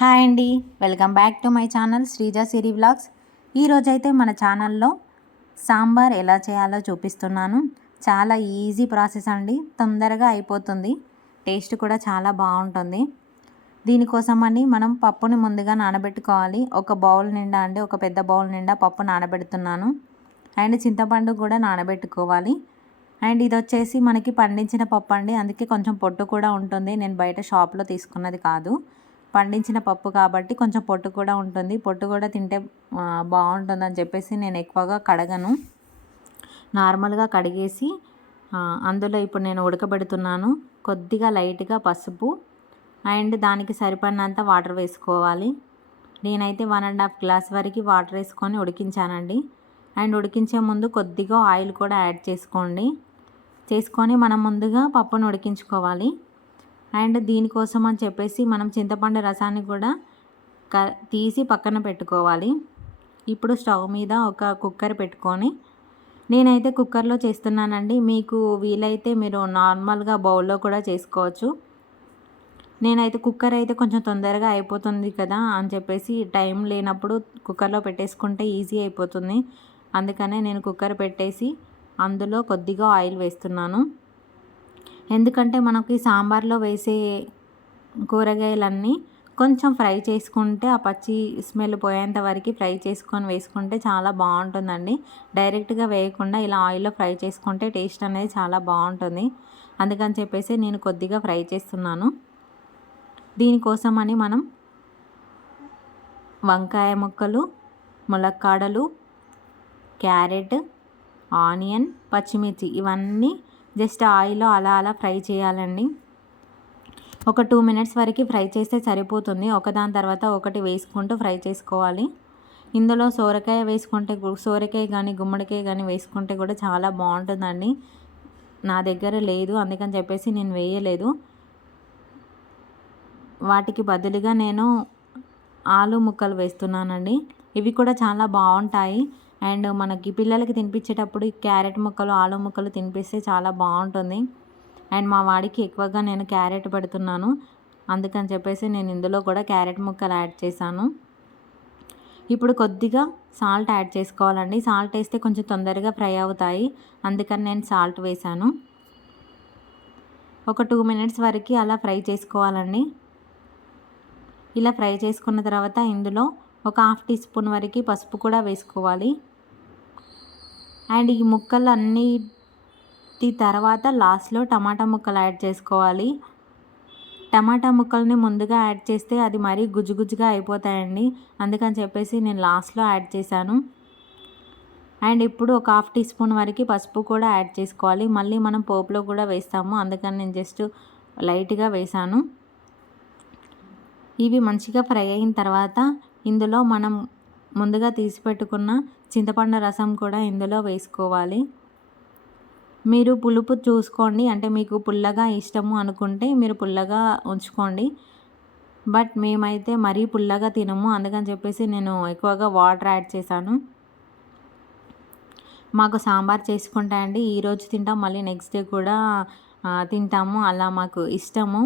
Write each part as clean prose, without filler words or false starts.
Hi అండి, welcome back to my channel Sreeja Siri vlogs. ఈరోజైతే మన ఛానల్లో సాంబార్ ఎలా చేయాలో చూపిస్తున్నాను. చాలా ఈజీ ప్రాసెస్ అండి, తొందరగా అయిపోతుంది, టేస్ట్ కూడా చాలా బాగుంటుంది. దీనికోసం అని మనం పప్పుని ముందుగా నానబెట్టుకోవాలి. ఒక బౌల్ నిండా అండి, ఒక పెద్ద బౌల్ నిండా పప్పు నానబెడుతున్నాను. అండ్ చింతపండు కూడా నానబెట్టుకోవాలి. అండ్ ఇది వచ్చేసి మనకి పండించిన పప్పు అండి, అందుకే కొంచెం పొట్టు కూడా ఉంటుంది. నేను బయట షాప్లో తీసుకున్నది కాదు, పండించిన పప్పు కాబట్టి కొంచెం పొట్టు కూడా ఉంటుంది. పొట్టు కూడా తింటే బాగుంటుందని చెప్పేసి నేను ఎక్కువగా కడగను, నార్మల్గా కడిగేసి అందులో ఇప్పుడు నేను ఉడకబెడుతున్నాను. కొద్దిగా లైట్గా పసుపు అండ్ దానికి సరిపడినంత వాటర్ వేసుకోవాలి. నేనైతే 1.5 గ్లాస్ వరకు వాటర్ వేసుకొని ఉడికించానండి. అండ్ ఉడికించే ముందు కొద్దిగా ఆయిల్ కూడా యాడ్ చేసుకొని మనం ముందుగా పప్పును ఉడికించుకోవాలి. అండ్ దీనికోసం అని చెప్పేసి మనం చింతపండు రసాన్ని కూడా తీసి పక్కన పెట్టుకోవాలి. ఇప్పుడు స్టవ్ మీద ఒక కుక్కర్ పెట్టుకొని, నేనైతే కుక్కర్లో చేస్తున్నానండి. మీకు వీలైతే మీరు నార్మల్గా బౌల్లో కూడా చేసుకోవచ్చు. నేనైతే కుక్కర్ అయితే కొంచెం తొందరగా అయిపోతుంది కదా అని చెప్పేసి టైం లేనప్పుడు కుక్కర్లో పెట్టేసుకుంటే ఈజీ అయిపోతుంది. అందుకనే నేను కుక్కర్ పెట్టేసి అందులో కొద్దిగా ఆయిల్ వేస్తున్నాను. ఎందుకంటే మనకి సాంబార్లో వేసే కూరగాయలన్నీ కొంచెం ఫ్రై చేసుకుంటే ఆ పచ్చి స్మెల్ పోయేంత వరకు ఫ్రై చేసుకొని వేసుకుంటే చాలా బాగుంటుందండి. డైరెక్ట్గా వేయకుండా ఇలా ఆయిల్లో ఫ్రై చేసుకుంటే టేస్ట్ అనేది చాలా బాగుంటుంది. అందుకని చెప్పేసి నేను కొద్దిగా ఫ్రై చేస్తున్నాను. దీనికోసమని మనం వంకాయ ముక్కలు, ములక్కాడలు, క్యారెట్, ఆనియన్, పచ్చిమిర్చి ఇవన్నీ జస్ట్ ఆయిల్లో అలా ఫ్రై చేయాలండి. ఒక 2 మినిట్స్ వరకు ఫ్రై చేస్తే సరిపోతుంది. ఒకదాని తర్వాత ఒకటి వేసుకుంటూ ఫ్రై చేసుకోవాలి. ఇందులో సోరకాయ వేసుకుంటే, సోరకాయ కానీ గుమ్మడికాయ కానీ వేసుకుంటే కూడా చాలా బాగుంటుందండి. నా దగ్గర లేదు, అందుకని చెప్పేసి నేను వేయలేదు. వాటికి బదులుగా నేను ఆలు ముక్కలు వేస్తున్నానండి. ఇవి కూడా చాలా బాగుంటాయి. అండ్ మనకి పిల్లలకి తినిపించేటప్పుడు క్యారెట్ ముక్కలు, ఆలు ముక్కలు తినిపిస్తే చాలా బాగుంటుంది. అండ్ మా వాడికి ఎక్కువగా నేను క్యారెట్ పెడుతున్నాను, అందుకని చెప్పేసి నేను ఇందులో కూడా క్యారెట్ ముక్కలు యాడ్ చేశాను. ఇప్పుడు కొద్దిగా సాల్ట్ యాడ్ చేసుకోవాలండి. సాల్ట్ వేస్తే కొంచెం తొందరగా ఫ్రై అవుతాయి, అందుకని నేను సాల్ట్ వేశాను. ఒక 2 మినిట్స్ వరకు అలా ఫ్రై చేసుకోవాలండి. ఇలా ఫ్రై చేసుకున్న తర్వాత ఇందులో ఒక 1/2 టీ స్పూన్ వరకు పసుపు కూడా వేసుకోవాలి. అండ్ ఈ ముక్కలు అన్నిటి తర్వాత లాస్ట్లో టమాటా ముక్కలు యాడ్ చేసుకోవాలి. టమాటా ముక్కల్ని ముందుగా యాడ్ చేస్తే అది మరీ గుజ్జుగుజ్జుగా అయిపోతాయండి, అందుకని చెప్పేసి నేను లాస్ట్లో యాడ్ చేశాను. అండ్ ఇప్పుడు ఒక 1/2 టీ స్పూన్ వరకు పసుపు కూడా యాడ్ చేసుకోవాలి. మళ్ళీ మనం పోపులో కూడా వేస్తాము, అందుకని నేను జస్ట్ లైట్గా వేశాను. ఇవి మంచిగా ఫ్రై అయిన తర్వాత ఇందులో మనం ముందుగా తీసి పెట్టుకున్న చింతపండు రసం కూడా ఇందులో వేసుకోవాలి. మీరు పులుపు చూసుకోండి, అంటే మీకు పుల్లగా ఇష్టము అనుకుంటే మీరు పుల్లగా ఉంచుకోండి. బట్ మేమైతే మరీ పుల్లగా తినము, అందుకని చెప్పేసి నేను ఎక్కువగా వాటర్ యాడ్ చేశాను. మాకు సాంబార్ చేసుకుంటా అండి, ఈరోజు తింటాం, మళ్ళీ నెక్స్ట్ డే కూడా తింటాము, అలా మాకు ఇష్టము.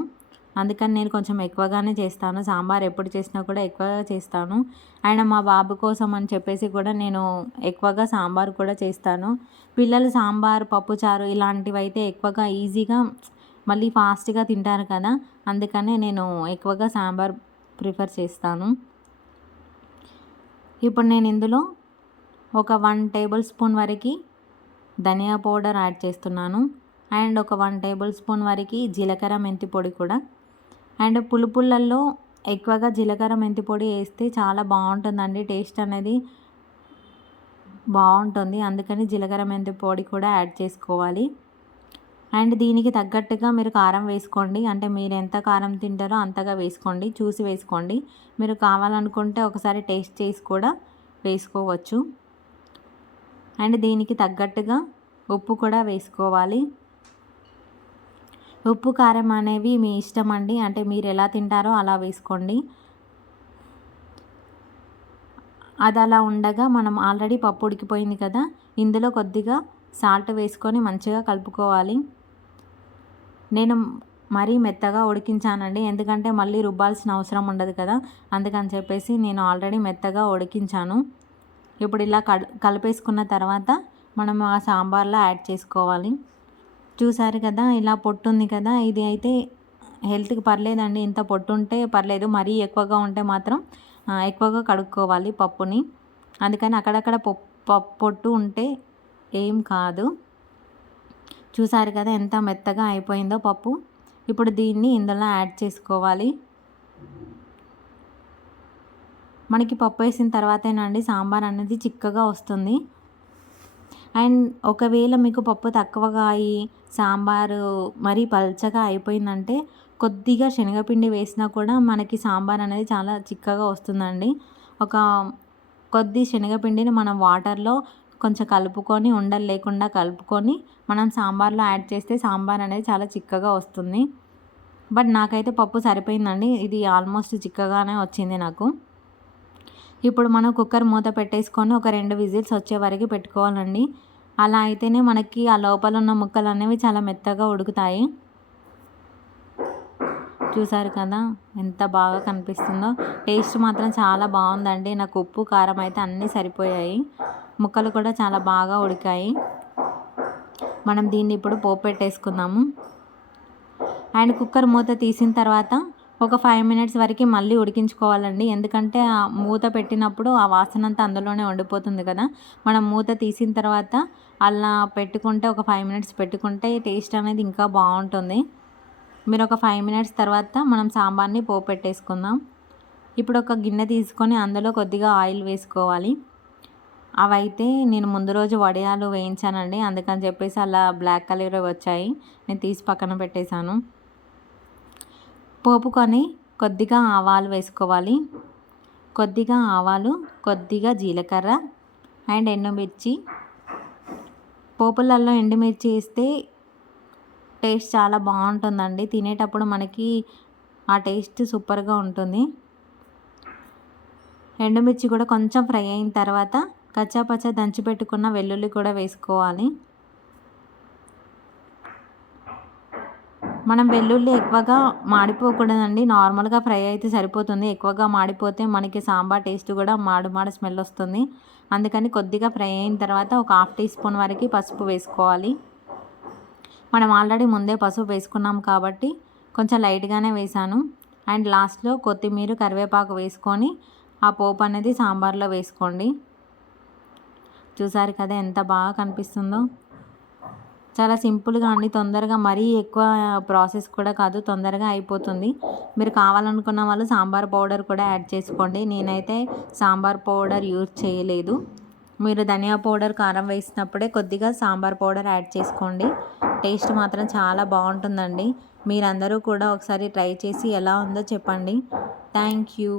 అందుకని నేను కొంచెం ఎక్కువగానే చేస్తాను. సాంబార్ ఎప్పుడు చేసినా కూడా ఎక్కువగా చేస్తాను. అండ్ మా బాబు కోసం అని చెప్పేసి కూడా నేను ఎక్కువగా సాంబార్ కూడా చేస్తాను. పిల్లలు సాంబార్, పప్పుచారు ఇలాంటివి అయితే ఎక్కువగా ఈజీగా మళ్ళీ ఫాస్ట్గా తింటారు కదా, అందుకనే నేను ఎక్కువగా సాంబార్ ప్రిఫర్ చేస్తాను. ఇప్పుడు నేను ఇందులో ఒక 1 టేబుల్ స్పూన్ వరకు ధనియా పౌడర్ యాడ్ చేస్తున్నాను. అండ్ ఒక 1 టేబుల్ స్పూన్ వరకు జీలకర్ర మెంతి పొడి కూడా. అండ్ పులుపులలో ఎక్కువగా జీలకర్ర మెంతి పొడి వేస్తే చాలా బాగుంటుందండి, టేస్ట్ అనేది బాగుంటుంది, అందుకని జీలకర్ర మెంతి పొడి కూడా యాడ్ చేసుకోవాలి. అండ్ దీనికి తగ్గట్టుగా మీరు కారం వేసుకోండి, అంటే మీరు ఎంత కారం తింటారో అంతగా వేసుకోండి, చూసి వేసుకోండి. మీరు కావాలనుకుంటే ఒకసారి టేస్ట్ చేసి కూడా వేసుకోవచ్చు. అండ్ దీనికి తగ్గట్టుగా ఉప్పు కూడా వేసుకోవాలి. ఉప్పు కారం అనేవి మీ ఇష్టం అండి, అంటే మీరు ఎలా తింటారో అలా వేసుకోండి. అది అలా ఉండగా మనం ఆల్రెడీ పప్పు ఉడికిపోయింది కదా, ఇందులో కొద్దిగా సాల్ట్ వేసుకొని మంచిగా కలుపుకోవాలి. నేను మరీ మెత్తగా ఉడికించానండి, ఎందుకంటే మళ్ళీ రుబ్బాల్సిన అవసరం ఉండదు కదా, అందుకని చెప్పేసి నేను ఆల్రెడీ మెత్తగా ఉడికించాను. ఇప్పుడు ఇలా కలిపేసుకున్న తర్వాత మనం ఆ సాంబార్లో యాడ్ చేసుకోవాలి. చూసారు కదా, ఇలా పొట్టు ఉంది కదా, ఇది అయితే హెల్త్కి పర్లేదండి. ఇంత పొట్టు ఉంటే పర్లేదు, మరీ ఎక్కువగా ఉంటే మాత్రం ఎక్కువగా కడుక్కోవాలి పప్పుని. అందుకని అక్కడక్కడ పొట్టు ఉంటే ఏం కాదు. చూసారు కదా ఎంత మెత్తగా అయిపోయిందో పప్పు. ఇప్పుడు దీన్ని ఇందులో యాడ్ చేసుకోవాలి. మనకి పప్పు వేసిన తర్వాతేనండి సాంబార్ అనేది చిక్కగా వస్తుంది. అండ్ ఒకవేళ మీకు పప్పు తక్కువగా అయ్యి సాంబారు మరీ పల్చగా అయిపోయిందంటే కొద్దిగా శనగపిండి వేసినా కూడా మనకి సాంబార్ అనేది చాలా చిక్కగా వస్తుందండి. కొద్ది శనగపిండిని మనం వాటర్లో కొంచెం కలుపుకొని, ఉండలు లేకుండా కలుపుకొని మనం సాంబార్లో యాడ్ చేస్తే సాంబార్ అనేది చాలా చిక్కగా వస్తుంది. బట్ నాకైతే పప్పు సరిపోయిందండి, ఇది ఆల్మోస్ట్ చిక్కగానే వచ్చింది నాకు. ఇప్పుడు మనం కుక్కర్ మూత పెట్టేసుకొని ఒక 2 విజిల్స్ వచ్చే వరకు పెట్టుకోవాలండి. అలా అయితేనే మనకి ఆ లోపల ఉన్న ముక్కలు అనేవి చాలా మెత్తగా ఉడుకుతాయి. చూసారు కదా ఎంత బాగా కనిపిస్తుందో. టేస్ట్ మాత్రం చాలా బాగుందండి. నాకు ఉప్పు కారం అయితే అన్నీ సరిపోయాయి. ముక్కలు కూడా చాలా బాగా ఉడికాయి. మనం దీన్ని ఇప్పుడు పోపు పెట్టేసుకుందాము. అండ్ కుక్కర్ మూత తీసిన తర్వాత ఒక 5 మినిట్స్ వరకు మళ్ళీ ఉడికించుకోవాలండి, ఎందుకంటే ఆ మూత పెట్టినప్పుడు ఆ వాసన అంతా అందులోనే ఉండిపోతుంది కదా. మనం మూత తీసిన తర్వాత అలా పెట్టుకుంటే ఒక 5 మినిట్స్ పెట్టుకుంటే టేస్ట్ అనేది ఇంకా బాగుంటుంది. మీరు ఒక 5 మినిట్స్ తర్వాత మనం సాంబార్ని పోపు పెట్టేసుకుందాం. ఇప్పుడు ఒక గిన్నె తీసుకొని అందులో కొద్దిగా ఆయిల్ వేసుకోవాలి. అవైతే నేను ముందు రోజు వడియాలు వేయించానండి, అందుకని చెప్పేసి అలా బ్లాక్ కలర్ వచ్చాయి, నేను తీసి పక్కన పెట్టేశాను. పోపుకొని కొద్దిగా ఆవాలు వేసుకోవాలి. కొద్దిగా ఆవాలు, కొద్దిగా జీలకర్ర అండ్ ఎండుమిర్చి. పోపులలో ఎండుమిర్చి వేస్తే టేస్ట్ చాలా బాగుంటుందండి, తినేటప్పుడు మనకి ఆ టేస్ట్ సూపర్గా ఉంటుంది. ఎండుమిర్చి కూడా కొంచెం ఫ్రై అయిన తర్వాత కచ్చాపచ్చా దంచి పెట్టుకున్న వెల్లుల్లి కూడా వేసుకోవాలి. మనం వెల్లుల్లి ఎక్కువగా మాడిపోకూడదండి, నార్మల్గా ఫ్రై అయితే సరిపోతుంది. ఎక్కువగా మాడిపోతే మనకి సాంబార్ టేస్ట్ కూడా మాడు స్మెల్ వస్తుంది. అందుకని కొద్దిగా ఫ్రై అయిన తర్వాత ఒక 1/2 టీ స్పూన్ వరకు పసుపు వేసుకోవాలి. మనం ఆల్రెడీ ముందే పసుపు వేసుకున్నాం కాబట్టి కొంచెం లైట్గానే వేసాను. అండ్ లాస్ట్లో కొత్తిమీర, కరివేపాకు వేసుకొని ఆ పోపు అనేది సాంబార్లో వేసుకోండి. చూసారు కదా ఎంత బాగా కనిపిస్తుందో. చాలా సింపుల్గా అండి, తొందరగా, మరీ ఎక్కువ ప్రాసెస్ కూడా కాదు, తొందరగా అయిపోతుంది. మీరు కావాలనుకున్న వాళ్ళు సాంబార్ పౌడర్ కూడా యాడ్ చేసుకోండి. నేనైతే సాంబార్ పౌడర్ యూజ్ చేయలేదు. మీరు ధనియా పౌడర్, కారం వేసినప్పుడే కొద్దిగా సాంబార్ పౌడర్ యాడ్ చేసుకోండి. టేస్ట్ మాత్రం చాలా బాగుంటుందండి. మీరందరూ కూడా ఒకసారి ట్రై చేసి ఎలా ఉందో చెప్పండి. Thank you.